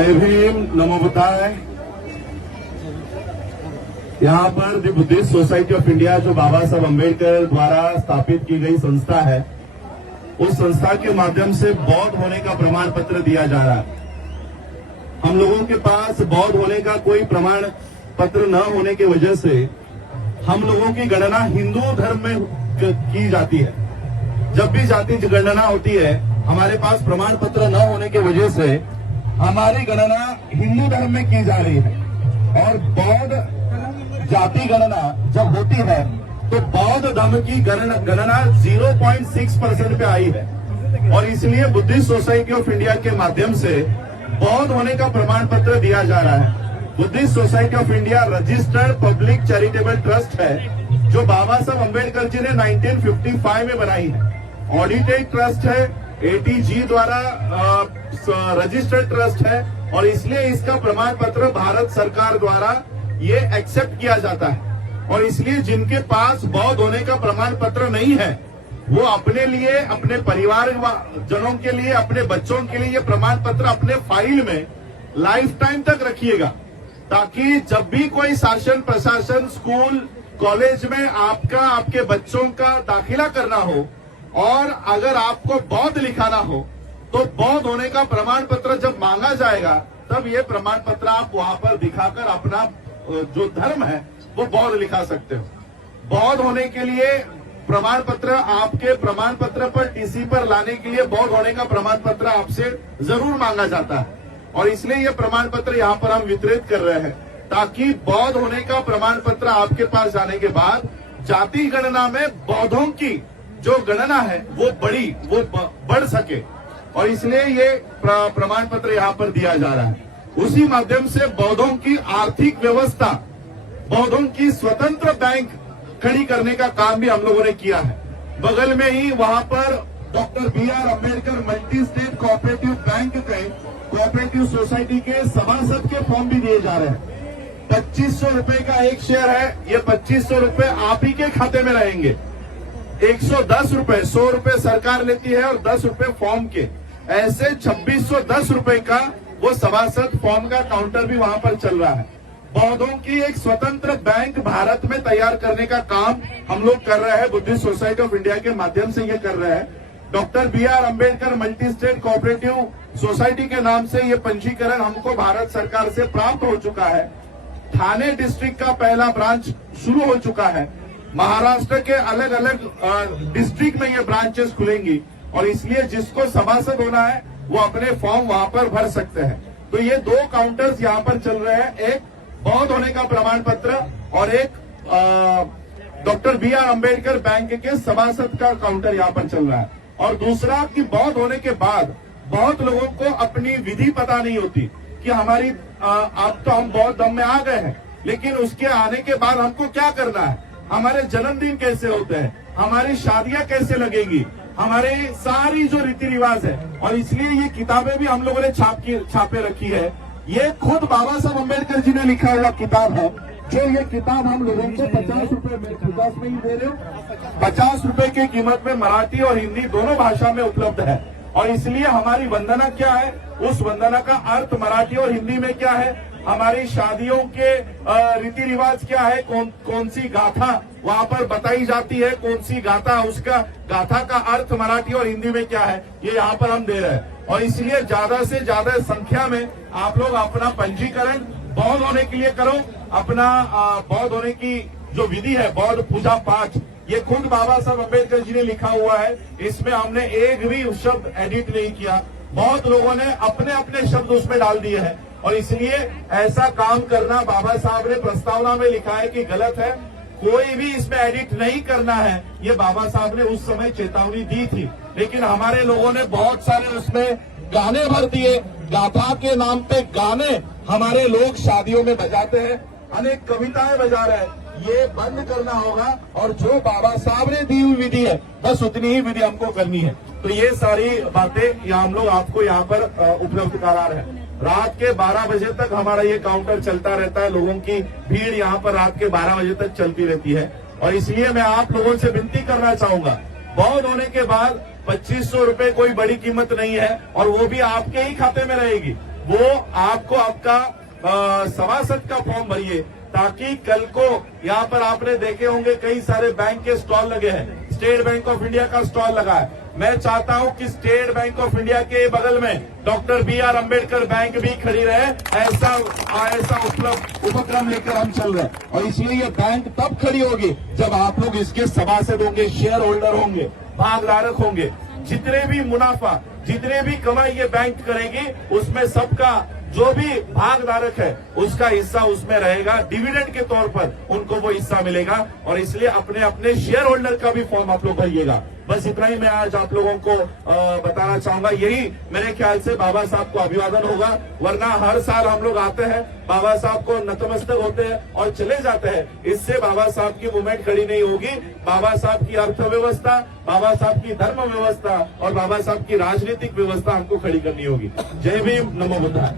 जय भीम, नमो बुद्धाय। यहाँ पर the Buddhist society of India जो बाबा साहब अम्बेडकर द्वारा स्थापित की गई संस्था है, उस संस्था के माध्यम से बौद्ध होने का प्रमाण पत्र दिया जा रहा है। हम लोगों के पास बौद्ध होने का कोई प्रमाण पत्र न होने की वजह से हम लोगों की गणना हिंदू धर्म में की जाती है। जब भी जाति गणना होती है, हमारे पास प्रमाण पत्र न होने की वजह से हमारी गणना हिंदू धर्म में की जा रही है। और बौद्ध जाति गणना जब होती है तो बौद्ध धर्म की गणना 0.6% पे आई है। और इसलिए बुद्धिस्ट सोसाइटी ऑफ इंडिया के माध्यम से बौद्ध होने का प्रमाण पत्र दिया जा रहा है। Buddhist society of India registered public charitable trust है, जो बाबा साहब अम्बेडकर जी ने 1955 में बनाई है। ऑडिटेड ट्रस्ट है, ATG द्वारा रजिस्टर्ड ट्रस्ट है, और इसलिए इसका प्रमाण पत्र भारत सरकार द्वारा ये एक्सेप्ट किया जाता है। और इसलिए जिनके पास बौद्ध होने का प्रमाण पत्र नहीं है, वो अपने लिए, अपने परिवार जनों के लिए, अपने बच्चों के लिए ये प्रमाण पत्र अपने फाइल में लाइफ टाइम तक रखिएगा, ताकि जब भी कोई शासन प्रशासन स्कूल कॉलेज में आपके बच्चों का दाखिला करना हो और अगर आपको बौद्ध लिखाना हो, तो बौद्ध होने का प्रमाण पत्र जब मांगा जाएगा, तब ये प्रमाण पत्र आप वहां पर दिखाकर अपना जो धर्म है वो बौद्ध लिखा सकते हो। बौद्ध होने के लिए प्रमाण पत्र, आपके प्रमाण पत्र पर टीसी पर लाने के लिए बौद्ध होने का प्रमाण पत्र आपसे जरूर मांगा जाता है। और इसलिए ये प्रमाण पत्र यहाँ पर हम वितरित कर रहे हैं, ताकि बौद्ध होने का प्रमाण पत्र आपके पास जाने के बाद जाति गणना में बौद्धों की जो गणना है वो बढ़ सके। और इसलिए ये प्रमाण पत्र यहाँ पर दिया जा रहा है। उसी माध्यम से बौद्धों की आर्थिक व्यवस्था, बौद्धों की स्वतंत्र बैंक खड़ी करने का काम भी हम लोगों ने किया है। बगल में ही वहां पर doctor BR Ambedkar multi state cooperative bank के कोऑपरेटिव सोसाइटी के सभासद के फॉर्म भी दिए जा रहे हैं। 2500 रुपए का एक शेयर है, ये 2500 रुपए आप ही के खाते में रहेंगे। 110 रुपए, 100 रुपए सरकार लेती है और 10 रुपए फॉर्म के, ऐसे 2610 रुपए का वो सभासद फॉर्म का काउंटर भी वहां पर चल रहा है। बौद्धों की एक स्वतंत्र बैंक भारत में तैयार करने का काम हम लोग कर रहे हैं, बुद्धिस्ट सोसाइटी ऑफ इंडिया के माध्यम से ये कर रहे हैं। Doctor BR Ambedkar multi state cooperative society के नाम से ये पंजीकरण हमको भारत सरकार से प्राप्त हो चुका है। ठाणे डिस्ट्रिक्ट का पहला ब्रांच शुरू हो चुका है। महाराष्ट्र के अलग अलग डिस्ट्रिक्ट में ये ब्रांचेस खुलेंगी, और इसलिए जिसको सभासद होना है वो अपने फॉर्म वहां पर भर सकते हैं। तो ये 2 काउंटर्स यहाँ पर चल रहे हैं, एक बौद्ध होने का प्रमाण पत्र और एक डॉक्टर BR अम्बेडकर बैंक के सभासद का काउंटर यहाँ पर चल रहा है। और दूसरा कि बौद्ध होने के बाद बहुत लोगों को अपनी विधि पता नहीं होती कि हमारी अब तो हम बौद्ध धर्म में आ गए हैं, लेकिन उसके आने के बाद हमको क्या करना है, हमारे जन्मदिन कैसे होते हैं, हमारी शादियां कैसे लगेगी, हमारे सारी जो रीति रिवाज है। और इसलिए ये किताबें भी हम लोगों ने छापे रखी है। ये खुद बाबा साहब अम्बेडकर जी ने लिखा हुआ किताब है, जो ये किताब हम लोगों को 50 रुपए में ही दे रहे हो। 50 रुपए की कीमत में मराठी और हिंदी दोनों भाषा में उपलब्ध है। और इसलिए हमारी वंदना क्या है, उस वंदना का अर्थ मराठी और हिंदी में क्या है, हमारी शादियों के रीति रिवाज क्या है, कौन सी गाथा वहां पर बताई जाती है, कौन सी गाथा, उसका गाथा का अर्थ मराठी और हिंदी में क्या है, ये यहाँ पर हम दे रहे हैं। और इसलिए ज्यादा से ज्यादा संख्या में आप लोग अपना पंजीकरण बौद्ध होने के लिए करो। अपना बौद्ध होने की जो विधि है, बौद्ध पूजा पाठ, ये खुद बाबा साहब अम्बेडकर जी ने लिखा हुआ है। इसमें हमने एक भी शब्द एडिट नहीं किया, बहुत लोगों ने अपने अपने शब्द उसमें डाल दिए हैं। और इसलिए ऐसा काम करना बाबा साहब ने प्रस्तावना में लिखा है कि गलत है, कोई भी इसमें एडिट नहीं करना है। ये बाबा साहब ने उस समय चेतावनी दी थी, लेकिन हमारे लोगों ने बहुत सारे उसमें गाने भर दिए। गाथा के नाम पे गाने हमारे लोग शादियों में बजाते हैं, अनेक कविताएं बजा रहे हैं। ये बंद करना होगा, और जो बाबा साहब ने दी हुई विधि है बस उतनी ही विधि हमको करनी है। तो ये सारी बातें हम लोग आपको यहाँ पर उपलब्ध करा रहे हैं। रात के 12 बजे तक हमारा ये काउंटर चलता रहता है। लोगों की भीड़ यहाँ पर रात के 12 बजे तक चलती रहती है। और इसलिए मैं आप लोगों से विनती करना चाहूंगा, बौद्ध होने के बाद 2500 रुपए कोई बड़ी कीमत नहीं है, और वो भी आपके ही खाते में रहेगी। वो आपको आपका सभासद का फॉर्म भरिए, ताकि कल को यहाँ पर आपने देखे होंगे कई सारे बैंक के स्टॉल लगे हैं, स्टेट बैंक ऑफ इंडिया का स्टॉल लगा है। मैं चाहता हूं कि स्टेट बैंक ऑफ इंडिया के बगल में डॉक्टर BR अम्बेडकर बैंक भी खड़ी रहे, ऐसा उपक्रम लेकर हम चल रहे हैं। और इसलिए ये बैंक तब खड़ी होगी जब आप लोग इसके सभासद होंगे, शेयर होल्डर होंगे, भागधारक होंगे। जितने भी मुनाफा, जितने भी कमाई ये बैंक करेगी, उसमें सबका जो भी भागधारक है उसका हिस्सा उसमें रहेगा, डिविडेंड के तौर पर उनको वो हिस्सा मिलेगा। और इसलिए अपने अपने शेयर होल्डर का भी फॉर्म आप लोग भरिएगा। बस इतना ही मैं आज आप लोगों को बताना चाहूंगा। यही मेरे ख्याल से बाबा साहब को अभिवादन होगा, वरना हर साल हम लोग आते हैं, बाबा साहब को नतमस्तक होते हैं और चले जाते हैं। इससे बाबा साहब की मूवमेंट खड़ी नहीं होगी। बाबा साहब की अर्थव्यवस्था, बाबा साहब की धर्म व्यवस्था और बाबा साहब की राजनीतिक व्यवस्था हमको खड़ी करनी होगी। जय भीम, नमो बुद्धाय।